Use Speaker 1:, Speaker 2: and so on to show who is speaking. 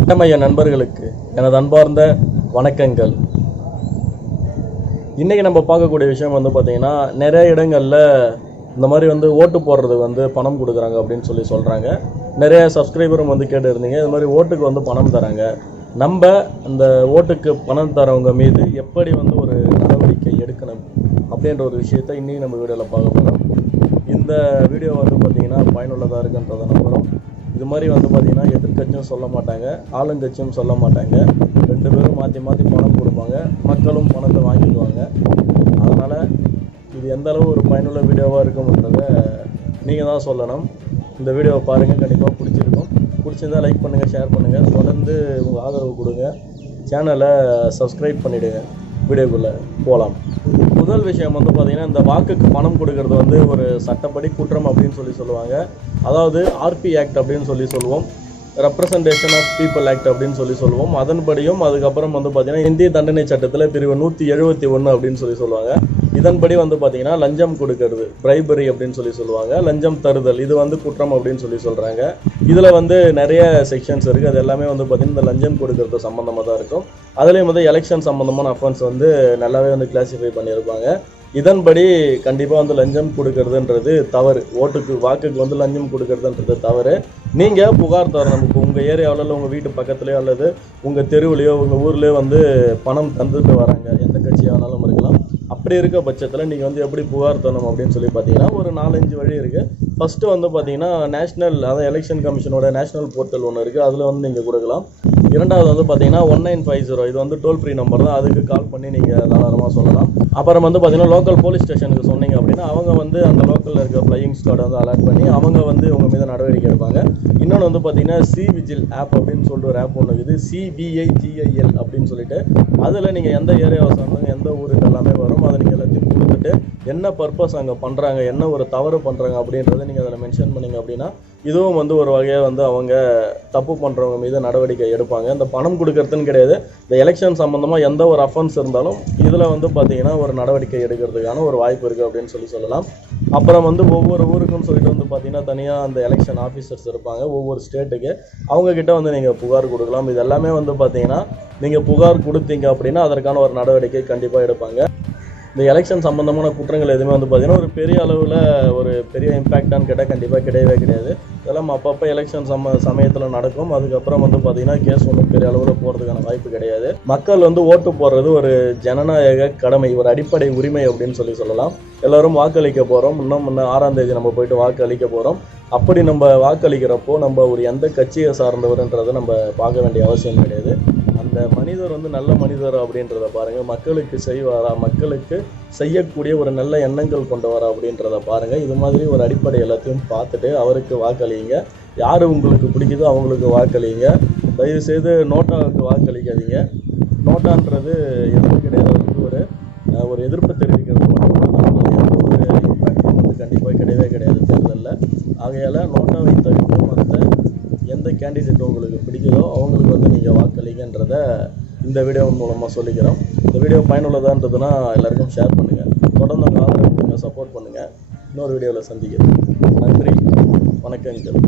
Speaker 1: வட்டமைய நண்பர்களுக்கு எனது அன்பார்ந்த வணக்கங்கள். இன்றைக்கி நம்ம பார்க்கக்கூடிய விஷயம் வந்து பார்த்திங்கன்னா நிறைய இடங்களில் இந்த மாதிரி வந்து ஓட்டு போடுறதுக்கு வந்து பணம் கொடுக்குறாங்க அப்படின்னு சொல்லி சொல்கிறாங்க நிறைய சப்ஸ்கிரைபரும் வந்து கேட்டு இருந்தீங்க. இது மாதிரி ஓட்டுக்கு வந்து பணம் தராங்க. நம்ம அந்த ஓட்டுக்கு பணம் தரவங்க மீது எப்படி வந்து ஒரு நடவடிக்கை எடுக்கணும் அப்படின்ற ஒரு விஷயத்தை இன்றைக்கி நம்ம வீடியோவில் பார்க்க போகிறோம் இந்த வீடியோ வந்து பார்த்திங்கன்னா பயனுள்ளதாக இருக்குன்றதை நம்புகிறோம் மாதிரி வந்து பார்த்திங்கன்னா எதிர்கட்சியும் சொல்ல மாட்டாங்க ஆளுங்கட்சியும் சொல்ல மாட்டாங்க. ரெண்டு பேரும் மாற்றி மாற்றி பணம் கொடுப்பாங்க மக்களும் பணத்தை வாங்கிக்குவாங்க. அதனால் இது எந்த அளவு ஒரு பயனுள்ள வீடியோவாக இருக்கும்ன்றத நீங்கள் தான் சொல்லணும். இந்த வீடியோவை பாருங்கள் கண்டிப்பாக பிடிச்சிருக்கும். பிடிச்சிருந்தா லைக் பண்ணுங்கள் ஷேர் பண்ணுங்கள் தொடர்ந்து உங்கள் ஆதரவு கொடுங்க. சேனலை சப்ஸ்கிரைப் பண்ணிவிடுங்க வீடியோக்குள்ளே போகலாம். முதல் விஷயம் வந்து பார்த்திங்கன்னா இந்த வாக்குக்கு பணம் கொடுக்கறது வந்து ஒரு சட்டப்படி குற்றம் அப்படின்னு சொல்லி சொல்லுவாங்க. அதாவது ஆர்பி ஆக்ட் அப்படின்னு சொல்லி சொல்லுவோம். ரெப்ரசன்டேஷன் ஆஃப் பீப்புள் ஆக்ட் அப்படின்னு சொல்லி சொல்லுவோம். அதன்படியும் அதுக்கப்புறம் வந்து பார்த்தீங்கன்னா இந்திய தண்டனை சட்டத்தில் பிரிவு நூற்றி எழுபத்தி ஒன்று அப்படின்னு சொல்லி சொல்லுவாங்க. இதன்படி வந்து பார்த்தீங்கன்னா லஞ்சம் கொடுக்கறது பிரைபரி அப்படின்னு சொல்லி சொல்லுவாங்க. லஞ்சம் தருதல் இது வந்து குற்றம் அப்படின்னு சொல்லி சொல்கிறாங்க இதில் வந்து நிறைய செக்ஷன்ஸ் இருக்குது அது எல்லாமே வந்து பார்த்திங்கன்னா இந்த லஞ்சம் கொடுக்கறது சம்மந்தமாக தான் இருக்கும். அதுலேயும் வந்து எலெக்ஷன் சம்மந்தமான அஃபென்ஸ் வந்து நல்லாவே வந்து கிளாஸிஃபை பண்ணியிருப்பாங்க. இதன்படி கண்டிப்பாக வந்து லஞ்சம் கொடுக்கறதுன்றது தவறு. ஓட்டுக்கு வாக்குக்கு வந்து லஞ்சம் கொடுக்கறதுன்றது தவறு. நீங்கள் புகார் தரணும். இப்போ உங்கள் ஏரியாவில் இல்லை உங்கள் வீட்டு பக்கத்துலேயோ அல்லது உங்கள் தெருவுலையோ உங்கள் ஊர்லேயோ வந்து பணம் தந்துட்டு வராங்க. எந்த கட்சியாக இருக்கலாம். அப்படி இருக்க பட்சத்தில் நீங்கள் வந்து எப்படி புகார் தரணும் அப்படின்னு சொல்லி பார்த்தீங்கன்னா ஒரு நாலஞ்சு வழி இருக்குது ஃபஸ்ட்டு வந்து பார்த்தீங்கன்னா நேஷ்னல் அதாவது எலெக்ஷன் கமிஷனோட நேஷ்னல் போர்ட்டல் ஒன்று இருக்குது அதில் வந்து நீங்கள் கொடுக்கலாம். இரண்டாவது வந்து பார்த்தீங்கன்னா ஒன் நைன் ஃபைவ் ஜீரோ இது வந்து டோல் ஃப்ரீ நம்பர் தான். அதுக்கு கால் பண்ணி நீங்கள் தாராளமாக சொல்லலாம். அப்புறம் வந்து பார்த்தீங்கன்னா லோக்கல் போலீஸ் ஸ்டேஷனுக்கு சொன்னீங்க அப்படின்னா அவங்க வந்து அந்த லோக்கலில் இருக்க ஃப்ளையிங் ஸ்குவாட் வந்து அலர்ட் பண்ணி அவங்க வந்து உங்கள் மீது நடவடிக்கை எடுப்பாங்க. இன்னொன்று வந்து பார்த்தீங்கன்னா சி விஜில் ஆப் அப்படின்னு சொல்லிட்டு ஒரு ஆப் ஒன்று இருக்குது. சிபிஐஜிஐஎல் அப்படின்னு சொல்லிட்டு. அதில் நீங்கள் எந்த ஏரியாவை சார்ந்தாங்க எந்த ஊருக்கு எல்லாமே வரும். அதை நீங்கள் எல்லாத்தையும் கொடுத்துட்டு என்ன பர்பஸ் அங்கே பண்ணுறாங்க என்ன ஒரு தவறு பண்ணுறாங்க அப்படின்றத நீங்கள் அதில் மென்ஷன் பண்ணிங்க அப்படின்னா இதுவும் வந்து ஒரு வகையாக வந்து அவங்க தப்பு பண்ணுறவங்க மீது நடவடிக்கை எடுப்பாங்க. இந்த பணம் கொடுக்கறதுன்னு கிடையாது. இந்த எலெக்ஷன் சம்மந்தமாக எந்த ஒரு அஃபென்ஸ் இருந்தாலும் இதில் வந்து பார்த்தீங்கன்னா ஒரு நடவடிக்கை எடுக்கிறதுக்கான ஒரு வாய்ப்பு இருக்குது அப்படின்னு சொல்லி சொல்லலாம். அப்புறம் வந்து ஒவ்வொரு ஊருக்கும் சொல்லிட்டு வந்து பார்த்தீங்கன்னா தனியாக அந்த எலெக்ஷன் ஆஃபீஸர்ஸ் இருப்பாங்க. ஒவ்வொரு ஸ்டேட்டுக்கு அவங்கக்கிட்ட வந்து நீங்கள் புகார் கொடுக்கலாம். இது எல்லாமே வந்து பார்த்தீங்கன்னா நீங்கள் புகார் கொடுத்தீங்க அப்படின்னா அதற்கான ஒரு நடவடிக்கை கண்டிப்பாக எடுப்பாங்க. இந்த எலெக்ஷன் சம்மந்தமான குற்றங்கள் எதுவுமே வந்து பார்த்தீங்கன்னா ஒரு பெரிய அளவில் ஒரு பெரிய இம்பேக்டானு கேட்டால் கண்டிப்பாக கிடையவே கிடையாது. இதெல்லாம் அப்பப்போ எலெக்ஷன் சம சமயத்தில் நடக்கும். அதுக்கப்புறம் வந்து பார்த்தீங்கன்னா கேஸ் ஒன்றும் பெரிய அளவில் போகிறதுக்கான வாய்ப்பு கிடையாது. மக்கள் வந்து ஓட்டு போடுறது ஒரு ஜனநாயக கடமை ஒரு அடிப்படை உரிமை அப்படின்னு சொல்லி சொல்லலாம். எல்லோரும் வாக்களிக்க போகிறோம் இன்னும் இன்னும் ஆறாம் தேதி நம்ம போயிட்டு வாக்களிக்க போகிறோம் அப்படி நம்ம வாக்களிக்கிறப்போ நம்ம ஒரு எந்த கட்சியை சார்ந்தவர்ன்றதை நம்ம பார்க்க வேண்டிய அவசியம் கிடையாது. அந்த மனிதர் வந்து நல்ல மனிதர் அப்படின்றத பாருங்கள் மக்களுக்கு செய்வாரா? மக்களுக்கு செய்யக்கூடிய ஒரு நல்ல எண்ணங்கள் கொண்டவரா அப்படின்றத பாருங்கள் இது மாதிரி ஒரு அடிப்படை எல்லாத்தையும் பார்த்துட்டு அவருக்கு வாக்களிங்க. யார் உங்களுக்கு பிடிக்குதோ அவங்களுக்கு வாக்களிங்க. தயவுசெய்து நோட்டாவுக்கு வாக்களிக்காதீங்க. நோட்டான்றது எதுவும் கிடையாது. ஒரு ஒரு எதிர்ப்பு தெரிவிக்க மட்டும்தான் அதனால எந்த ஒரு இம்பாக்டும் வந்து கண்டிப்பாக கிடையவே கிடையாது தேர்தலில் ஆகையால் நோட்டாவை தவிர்த்து மற்ற எந்த கேண்டிடேட் உங்களுக்கு பிடிக்குதோ அவங்களுக்கு வந்து நீங்கள் வாக்களிங்கன்றத இந்த வீடியோ மூலமாக சொல்லிக்கிறோம். இந்த வீடியோ பயனுள்ளதான்றதுன்னா எல்லாருக்கும் ஷேர் பண்ணுங்கள் தொடர்ந்து உங்கள் ஆதரவு கொடுங்க சப்போர்ட் பண்ணுங்கள் இன்னொரு வீடியோவில் சந்திக்கிறேன் நன்றி வணக்கங்கள்.